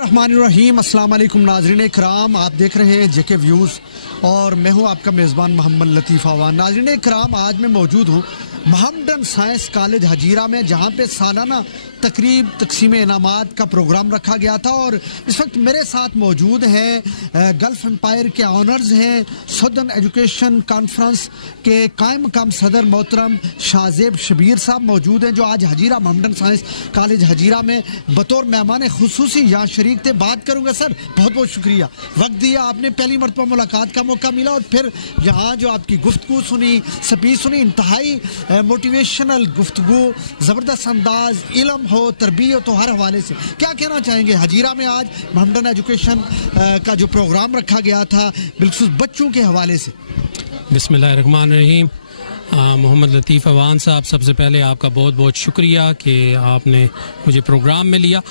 रहमानिर्रहीम, अस्सलाम वालेकुम नाज़रीन इकराम, आप देख रहे हैं जेके व्यूज़ और मैं हूं आपका मेज़बान मोहम्मद लतीफ़ अवान। नाज़रीन इकराम, आज मैं मौजूद हूं मोहम्मदन साइंस कॉलेज हजीरा में, जहां पे सालाना तकरीब तकसीम इनामात का प्रोग्राम रखा गया था। और इस वक्त मेरे साथ मौजूद हैं गल्फ़ एम्पायर के ऑनर्स हैं, सदर्न एजुकेशन कॉन्फ्रेंस के कायम मकाम सदर मोहतरम शाहजेब शबीर साहब मौजूद हैं, जो आज Hazira Mohammedan science college Hazira में बतौर मेहमान खुसूसी यहाँ शरीक थे। बात करूँगा सर, बहुत बहुत शुक्रिया, वक्त दिया आपने, पहली मरतबा मुलाकात का मौका मिला और फिर यहाँ जो आपकी गुफ्तगू सुनी, स्पीच सुनी, इंतहाई मोटिवेशनल गुफ्तगू, ज़बरदस्त अंदाज, इल्म हो, तरबियत हो, हर हवाले से क्या कहना चाहेंगे? हजीरा में आज मोहम्मदन एजुकेशन का जो प्रोग्राम रखा गया था बिल्कुल बच्चों के हवाले से। बिस्मिल्लाहिर्रहमानिर्रहीम। मोहम्मद लतीफ़ अवान साहब, सबसे पहले आपका बहुत बहुत शुक्रिया कि आपने मुझे प्रोग्राम में लिया।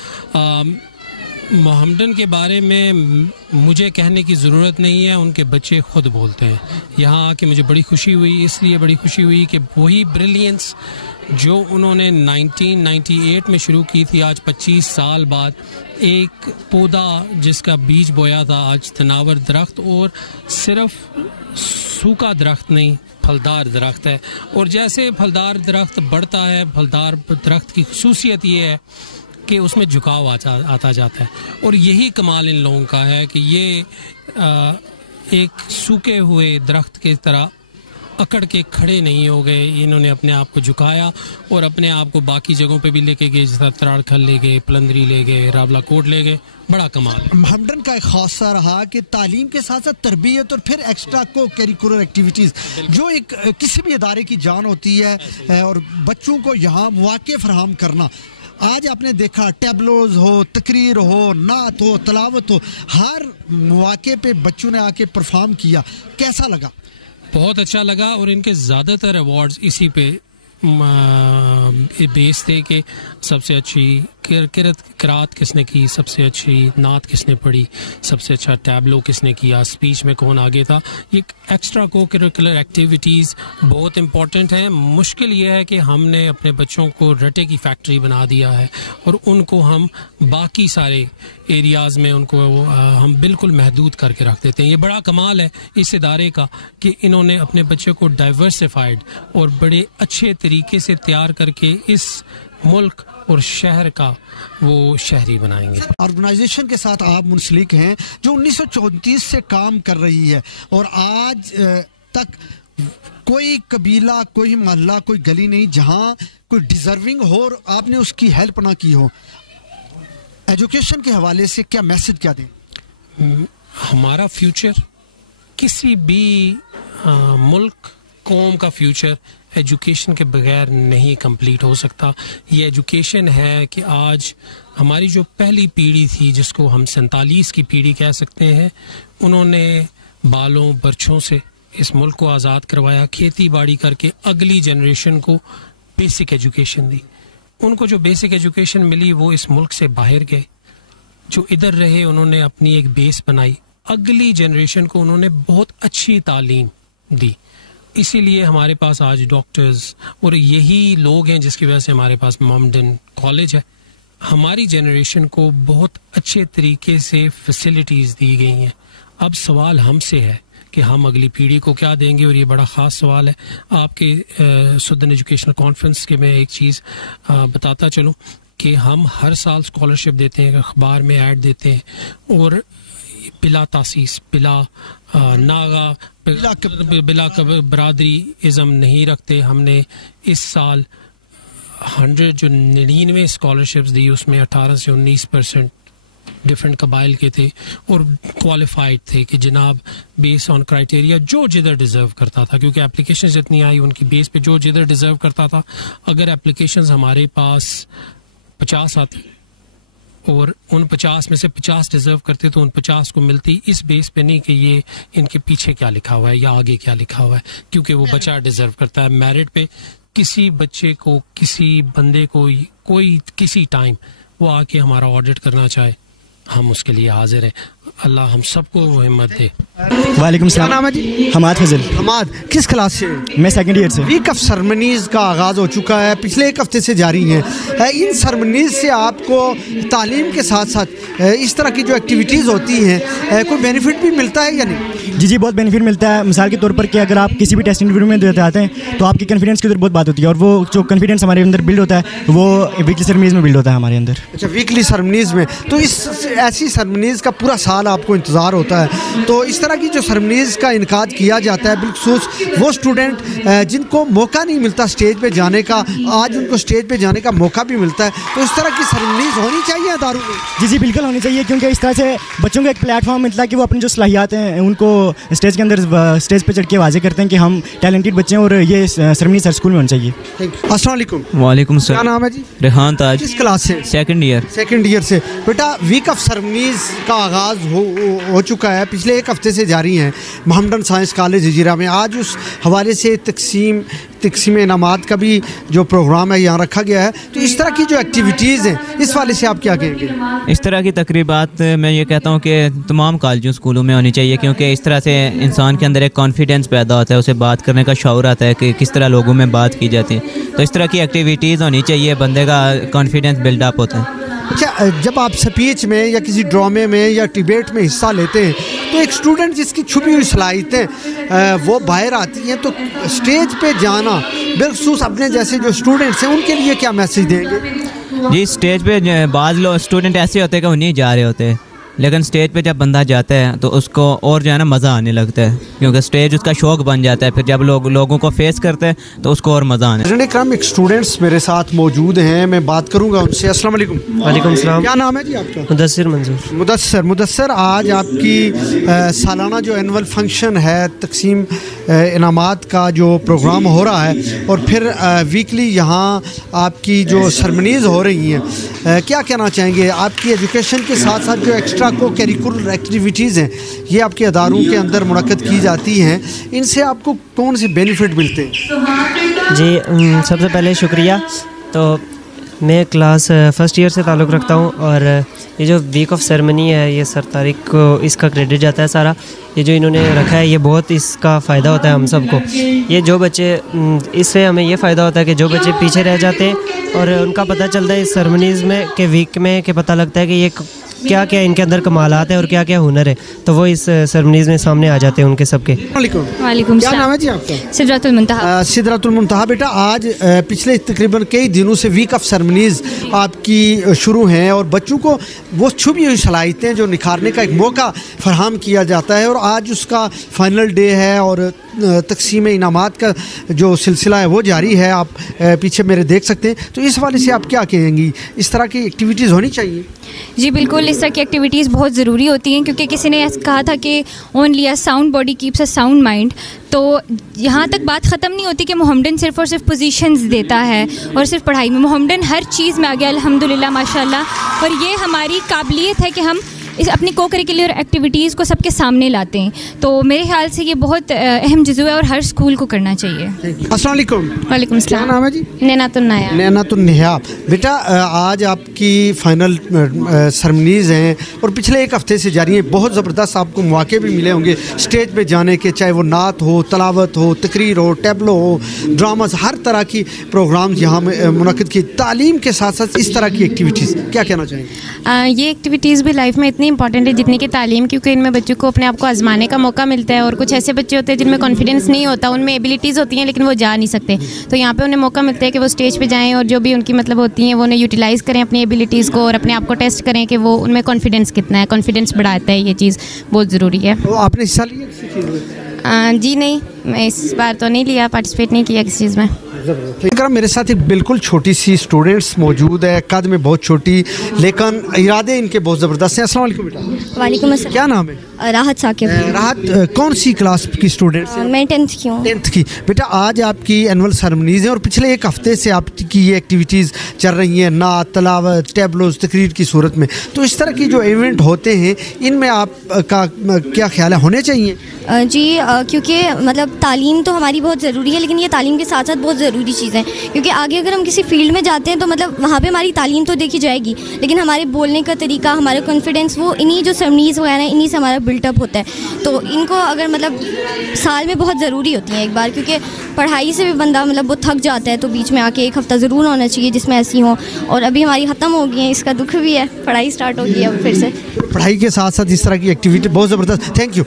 मोहम्मदन के बारे में मुझे कहने की ज़रूरत नहीं है, उनके बच्चे ख़ुद बोलते हैं। यहाँ आके मुझे बड़ी खुशी हुई, इसलिए बड़ी खुशी हुई कि वही ब्रिलियंस जो उन्होंने 1998 में शुरू की थी, आज 25 साल बाद एक पौधा जिसका बीज बोया था आज तनावर दरख्त, और सिर्फ सूखा दरख्त नहीं, फलदार दरख्त है। और जैसे फलदार दरख्त बढ़ता है, फलदार दरख्त की खुसूसियत ये है कि उसमें झुकाव आता जाता है। और यही कमाल इन लोगों का है कि ये एक सूखे हुए दरख्त की तरह अकड़ के खड़े नहीं हो गए, इन्होंने अपने आप को झुकाया और अपने आप को बाकी जगहों पे भी लेके गए, जैसा तराड़खल ले गए, पलंदरी ले गए, रावला कोट ले गए। बड़ा कमाल है। मोहम्मदन का एक खासा रहा कि तालीम के साथ साथ तरबियत और फिर एक्स्ट्रा को करिकुलर एक्टिविटीज़, जो एक किसी भी इदारे की जान होती है, और बच्चों को यहाँ मौके फराहम करना। आज आपने देखा टैबलोज हो, तकरीर हो, नात हो, तलावत हो, हर मौके पे बच्चों ने आके परफॉर्म किया। कैसा लगा? बहुत अच्छा लगा। और इनके ज़्यादातर अवार्ड्स इसी पे बेस थे कि सबसे अच्छी किरात किसने की, सबसे अच्छी नात किसने पढ़ी, सबसे अच्छा टैबलो किसने किया, स्पीच में कौन आगे था। ये एक्स्ट्रा को करिकुलर एक्टिविटीज़ बहुत इम्पॉर्टेंट हैं। मुश्किल ये है कि हमने अपने बच्चों को रटे की फैक्ट्री बना दिया है और उनको हम बाकी सारे एरियाज़ में उनको हम बिल्कुल महदूद करके रख देते हैं। ये बड़ा कमाल है इस इदारे का कि इन्होंने अपने बच्चे को डाइवर्सिफाइड और बड़े अच्छे तरीके से तैयार करके इस मुल्क और शहर का वो शहरी बनाएंगे। ऑर्गेनाइजेशन के साथ आप मुंसलिक हैं जो 1934 से काम कर रही है, और आज तक कोई कबीला, कोई मोहल्ला, कोई गली नहीं जहां कोई डिजर्विंग हो और आपने उसकी हेल्प ना की हो। एजुकेशन के हवाले से क्या मैसेज, क्या दें? हमारा फ्यूचर, किसी भी मुल्क कौम का फ्यूचर एजुकेशन के बगैर नहीं कंप्लीट हो सकता। ये एजुकेशन है कि आज हमारी जो पहली पीढ़ी थी, जिसको हम 47 की पीढ़ी कह सकते हैं, उन्होंने बालों बरछों से इस मुल्क को आज़ाद करवाया, खेती बाड़ी करके अगली जनरेशन को बेसिक एजुकेशन दी। उनको जो बेसिक एजुकेशन मिली वो इस मुल्क से बाहर गए, जो इधर रहे उन्होंने अपनी एक बेस बनाई, अगली जनरेशन को उन्होंने बहुत अच्छी तालीम दी। इसीलिए हमारे पास आज डॉक्टर्स और यही लोग हैं जिसकी वजह से हमारे पास मोहम्मदन कॉलेज है। हमारी जनरेशन को बहुत अच्छे तरीके से फैसिलिटीज़ दी गई हैं। अब सवाल हमसे है कि हम अगली पीढ़ी को क्या देंगे, और ये बड़ा ख़ास सवाल है। आपके सदर्न एजुकेशनल कॉन्फ्रेंस के मैं एक चीज़ बताता चलूँ कि हम हर साल स्कॉलरशिप देते हैं, अखबार में ऐड देते हैं, और बिला तासीस, बिला नागा, बिला बरादरी इज़म नहीं रखते। हमने इस साल 99 स्कॉलरशिप्स दी, उसमें 18 से 19% डिफरेंट कबाइल के थे और क्वालिफाइड थे कि जनाब बेस ऑन क्राइटेरिया जो जिधर डिज़र्व करता था, क्योंकि एप्लीकेशंस जितनी आई उनकी बेस पे जो जिधर डिज़र्व करता था। अगर एप्लीकेशंस हमारे पास 50 आती और उन 50 में से 50 डिज़र्व करते तो उन 50 को मिलती, इस बेस पे नहीं कि ये इनके पीछे क्या लिखा हुआ है या आगे क्या लिखा हुआ है, क्योंकि वो बच्चा डिज़र्व करता है। मेरिट पे किसी बच्चे को, किसी बंदे को, कोई किसी टाइम वो आके हमारा ऑडिट करना चाहे, हम उसके लिए हाजिर हैं। अल्लाह हम सबको वो हिम्मत दे। वालेकुम क्या सलाम। नाम है जी? हमाद फजल। हमाद, किस क्लास से? मैं सेकंड ईयर से। वीक ऑफ सेरेमनीज का आगाज़ हो चुका है, पिछले एक हफ्ते से जारी है। इन सेरेमनीज से आपको तालीम के साथ साथ इस तरह की जो एक्टिविटीज़ होती हैं कोई बेनिफिट भी मिलता है या नहीं? जी बहुत बेनिफिट मिलता है। मिसाल के तौर पर कि अगर आप किसी भी टेस्ट इंटरव्यू में देते आते हैं तो आपकी कॉन्फिडेंस की उधर बहुत बात होती है, और वो जो कॉन्फिडेंस हमारे अंदर बिल्ड होता है वो वीकली सेरेमनीज में बिल्ड होता है हमारे अंदर। अच्छा, वीकली सेरेमनीज में, तो इस ऐसी सेरेमनीज का पूरा साल आपको इंतज़ार होता है। तो इस तरह की जो सेरेमनीज का इनकाद किया जाता है, बिलखसूस वो स्टूडेंट जिनको मौका नहीं मिलता स्टेज पे जाने का, आज उनको स्टेज पे जाने का मौका भी मिलता है। तो इस तरह की सेरेमनीज होनी चाहिए अदारों में। जी बिल्कुल होनी चाहिए, क्योंकि इस तरह से बच्चों को एक प्लेटफॉर्म मिलता है कि वो अपनी जो सलाहियात हैं उनको स्टेज के अंदर स्टेज पे चढ़ के वाजे करते हैं कि हम टैलेंटेड बच्चे हैं, और ये सेरेमनी हर स्कूल में होनी चाहिए। अस्सलाम वालेकुम। वालेकुम क्या सलाम। नाम है जी? रेहान ताज, किस क्लास से? Second year. सेकंड ईयर से। बेटा, वीक ऑफ सेरेमनीज का आगाज़ हो चुका है, पिछले एक हफ्ते से जारी हैं मोहम्मडन साइंस कॉलेज हजीरा में। आज उस हवाले से तकसीम इनामात का भी जो प्रोग्राम है यहाँ रखा गया है। तो इस तरह की जो एक्टिविटीज़ हैं इस वाले से आप क्या कहेंगे? इस तरह की तकरीबात मैं ये कहता हूँ कि तमाम कॉलेजों स्कूलों में होनी चाहिए, क्योंकि इस तरह से इंसान के अंदर एक कॉन्फिडेंस पैदा होता है, उसे बात करने का शौर आता है कि किस तरह लोगों में बात की जाती है। तो इस तरह की एक्टिविटीज़ होनी चाहिए, बंदे का कॉन्फिडेंस बिल्डअप होता है। अच्छा, जब आप स्पीच में या किसी ड्रामे में या डिबेट में हिस्सा लेते हैं तो एक स्टूडेंट जिसकी छुपी हुई सलाहियतें वो बाहर आती हैं, तो स्टेज पे जाना बिलखसूस अपने जैसे जो स्टूडेंट्स हैं उनके लिए क्या मैसेज देंगे? जी, स्टेज पे बाज़ लोग स्टूडेंट ऐसे होते हैं कि वो नहीं जा रहे होते, लेकिन स्टेज पे जब बंदा जाता है तो उसको और जो है ना मज़ा आने लगता है, क्योंकि स्टेज उसका शौक बन जाता है। फिर जब लोगों को फेस करते हैं तो उसको और मज़ा आने। क्रम एक स्टूडेंट्स मेरे साथ मौजूद हैं, मैं बात करूंगा उनसे। अस्सलाम वालेकुम। वालेकुम सलाम। क्या नाम है जी आपका? मुदस्सिर मंजूर। मुदस्सर, आज आपकी सालाना जो एनुअल फंक्शन है, तकसीम इनामात का जो प्रोग्राम हो रहा है, और फिर वीकली यहाँ आपकी जो सेरेमनीज़ हो रही हैं, क्या कहना चाहेंगे? आपकी एजुकेशन के साथ साथ जो एक्स्ट्रा को करिकुलर एक्टिविटीज़ हैं ये आपके अदारों के अंदर मुनक्कद की जाती हैं, इनसे आपको कौन से बेनिफिट मिलते हैं? जी, सबसे पहले शुक्रिया। तो मैं क्लास फर्स्ट ईयर से ताल्लुक़ रखता हूँ, और ये जो वीक ऑफ सेरेमनी है ये सर तारिक को इसका क्रेडिट जाता है सारा। ये जो इन्होंने रखा है ये बहुत इसका फ़ायदा होता है हम सबको। ये जो बच्चे, इससे हमें ये फ़ायदा होता है कि जो बच्चे पीछे रह जाते हैं और उनका पता चलता है इस सेरेमनीज़ में के वीक में कि पता लगता है कि ये क्या क्या इनके अंदर कमालात है और क्या क्या हुनर है, तो वो इस सेरेमनीज़ में सामने आ जाते हैं उनके सबके। वालेकुम क्या सलाम। नाम है जी आपका? सिदरतुल मुंतहा। सिदरतुल मुंतहा। बेटा, आज पिछले तकरीबन कई दिनों से वीक ऑफ सेरेमनीज़ आपकी शुरू हैं, और बच्चों को वो छुपी हुई सलाहियतें जो निखारने का एक मौका फराहम किया जाता है, और आज उसका फाइनल डे है और तकसीम इनामात का जो सिलसिला है वो जारी है। आप पीछे मेरे देख सकते हैं। तो इस वाले से आप क्या कहेंगी? इस तरह की एक्टिविटीज़ होनी चाहिए? जी बिल्कुल, इस तरह की एक्टिविटीज़ बहुत ज़रूरी होती हैं, क्योंकि किसी ने कहा था कि only a sound body keeps a sound mind. तो यहाँ तक बात ख़त्म नहीं होती कि मोहम्मडन सिर्फ़ और सिर्फ पोजीशंस देता है और सिर्फ पढ़ाई में। मोहम्मडन हर चीज़ में आ गया अल्हम्दुलिल्लाह माशाल्लाह, और ये हमारी काबिलियत है कि हम इस अपनी को करिकुलर एक्टिविटीज़ को सबके सामने लाते हैं। तो मेरे ख्याल से ये बहुत अहम जुज़ू है और हर स्कूल को करना चाहिए। अस्सलाम वालेकुम। वालेकुम क्या सलाम। नाम है जी? नैनातुन्नाया। नैनातुन्नेहा। बेटा, आज आपकी फाइनल सेरेमनीज़ हैं और पिछले एक हफ्ते से जारी हैं। बहुत ज़बरदस्त आपको मौके भी मिले होंगे स्टेज पे जाने के, चाहे वो नात हो, तलावत हो, तकरीर हो, टैबलो हो, ड्रामास, हर तरह की प्रोग्राम्स यहाँ मुनक्किद किए। तालीम के साथ साथ इस तरह की एक्टिविटीज़ क्या कहना चाहेंगे? ये एक्टिविटीज़ भी लाइफ में इतनी इंपॉर्टेंट है जितनी की तालीम, क्योंकि इनमें बच्चों को अपने आप को आजमाने का मौका मिलता है। और कुछ ऐसे बच्चे होते हैं जिनमें कॉन्फिडेंस नहीं होता, उनमें एबिलिटीज़ होती हैं लेकिन वो जा नहीं सकते, तो यहाँ पे उन्हें मौका मिलता है कि वो स्टेज पे जाएं और जो भी उनकी मतलब होती हैं वो उन्हें यूटिलाइज़ करें अपनी एबिलिटीज़ को, और अपने आप को टेस्ट करें कि वो उनमें कॉन्फिडेंस कितना है। कॉन्फिडेंस बढ़ाता है, ये चीज़ बहुत ज़रूरी है। तो आपने हिस्सा लिया किसी चीज़ में? जी नहीं, मैं इस बार तो नहीं लिया, पार्टिसिपेट नहीं किया किसी चीज़ में। मेरे साथ एक बिल्कुल छोटी सी स्टूडेंट्स मौजूद है, कद में बहुत छोटी लेकिन इरादे इनके बहुत ज़बरदस्त हैं। अस्सलाम वालेकुम बेटा। वालेकुम अस्सलाम। क्या नाम है? राहत साकिब। राहत, कौन सी क्लास की स्टूडेंट्स हैं? मैं 10th की हूँ। 10th की। बेटा, आज आपकी एनुअल सेरेमनीज़ है और पिछले एक हफ्ते से आपकी ये एक्टिविटीज़ चल रही हैं, नात, तलावत, टैबलोज़, तकरीर की सूरत में। तो इस तरह की जो इवेंट होते हैं इनमें आपका क्या ख्याल है, होने चाहिए? जी, क्योंकि मतलब मतलब तालीम तो हमारी बहुत ज़रूरी है, लेकिन ये तालीम के साथ साथ बहुत ज़रूरी चीज़ है, क्योंकि आगे अगर हम किसी फील्ड में जाते हैं तो मतलब वहाँ पे हमारी तालीम तो देखी जाएगी, लेकिन हमारे बोलने का तरीका, हमारा कॉन्फिडेंस, वो इन्हीं जो सेरेमनीज़ वगैरह इन्हीं से हमारा बिल्टअप होता है। तो इनको अगर मतलब साल में बहुत ज़रूरी होती हैं एक बार, क्योंकि पढ़ाई से भी बंदा मतलब वो थक जाता है, तो बीच में आके एक हफ़्ता ज़रूर होना चाहिए जिसमें ऐसी हो। और अभी हमारी ख़त्म हो गई है, इसका दुख भी है, पढ़ाई स्टार्ट होगी अब फिर से। पढ़ाई के साथ साथ इस तरह की एक्टिविटी बहुत ज़बरदस्त। Thank you.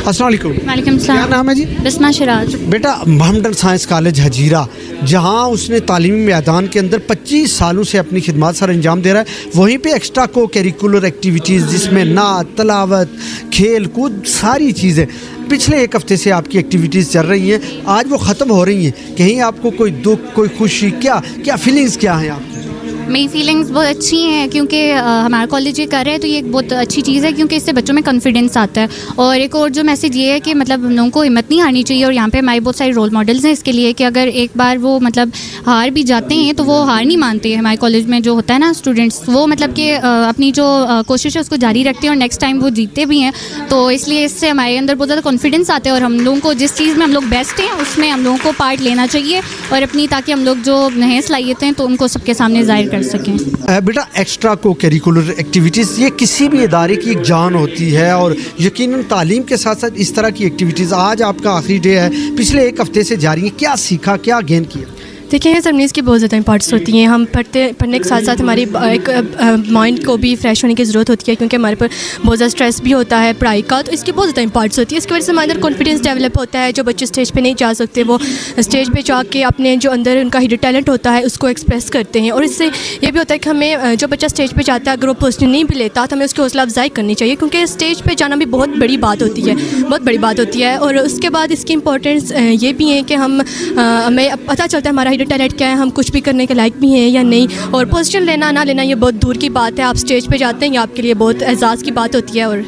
अस्सलाम वालेकुम। वालेकुम सलाम। क्या नाम है जी? बिस्मा शिराज। बेटा, मोहम्मडन साइंस कॉलेज हजीरा, जहां उसने तालीमी मैदान के अंदर 25 सालों से अपनी खिदमत सर अंजाम दे रहा है, वहीं पे एक्स्ट्रा को करिकुलर एक्टिविटीज़ जिसमें नात, तलावत, खेल कूद, सारी चीज़ें पिछले एक हफ़्ते से आपकी एक्टिविटीज़ चल रही हैं, आज वो ख़त्म हो रही हैं। कहीं आपको कोई दुख, कोई खुशी, क्या फीलिंग्स क्या हैं आपकी? मेरी फीलिंग्स बहुत अच्छी हैं, क्योंकि हमारा कॉलेज ये कर रहे हैं तो ये एक बहुत अच्छी चीज़ है, क्योंकि इससे बच्चों में कॉन्फिडेंस आता है। और एक और जो मैसेज ये है कि मतलब हम लोगों को हिम्मत नहीं हारनी चाहिए, और यहाँ पे हमारे बहुत सारे रोल मॉडल्स हैं इसके लिए, कि अगर एक बार वो मतलब हार भी जाते हैं तो वो हार नहीं मानते। हमारे कॉलेज में जो होता है ना स्टूडेंट्स, वो मतलब कि अपनी जो कोशिश है उसको जारी रखते हैं और नेक्स्ट टाइम वो जीतते भी हैं। तो इसलिए इससे हमारे अंदर बहुत ज़्यादा कॉन्फिडेंस आता है, और हम लोगों को जिस चीज़ में हम लोग बेस्ट हैं उसमें हम लोगों को पार्ट लेना चाहिए, और अपनी ताकि हम लोग जो नए सलाहियतें हैं तो उनको सबके सामने ज़ाहिर कर सकें। बेटा, एक्स्ट्रा को करिकुलर एक्टिविटीज़ ये किसी भी इदारे की एक जान होती है, और यकीनन तालीम के साथ साथ इस तरह की एक्टिविटीज़, आज आपका आखिरी डे है, पिछले एक हफ़्ते से जारी है, क्या सीखा, क्या गेन किया? देखिए, सेरेमनीज़ की बहुत ज़्यादा इंपॉर्टेंस होती हैं। हम पढ़ने के साथ साथ हमारी एक माइंड को भी फ्रेश होने की ज़रूरत होती है, क्योंकि हमारे पर बहुत ज़्यादा स्ट्रेस भी होता है पढ़ाई का, तो इसकी बहुत ज़्यादा इंपॉर्टेंस होती है। इसकी वजह से हमारे अंदर कॉन्फिडेंस डेवलप होता है। जो बच्चे स्टेज पे नहीं जा सकते, वो स्टेज पे जाके अपने जो अंदर उनका हिडन टैलेंट होता है उसको एक्सप्रेस करते हैं। और इससे ये भी होता है कि हमें जो बच्चा स्टेज पर जाता है, अगर वो पोजीशन नहीं भी लेता तो हमें उसकी हौसला अफजाई करनी चाहिए, क्योंकि स्टेज पर जाना भी बहुत बड़ी बात होती है, बहुत बड़ी बात होती है। और उसके बाद इसकी इंपॉर्टेंस ये भी है कि हमें पता चलता है हमारा हिडन टैलेंट क्या है, हम कुछ भी करने के लायक भी हैं या नहीं। और पोजीशन लेना ना लेना ये बहुत दूर की बात है, आप स्टेज पे जाते हैं, ये आपके लिए बहुत एजाज़ की बात होती है। और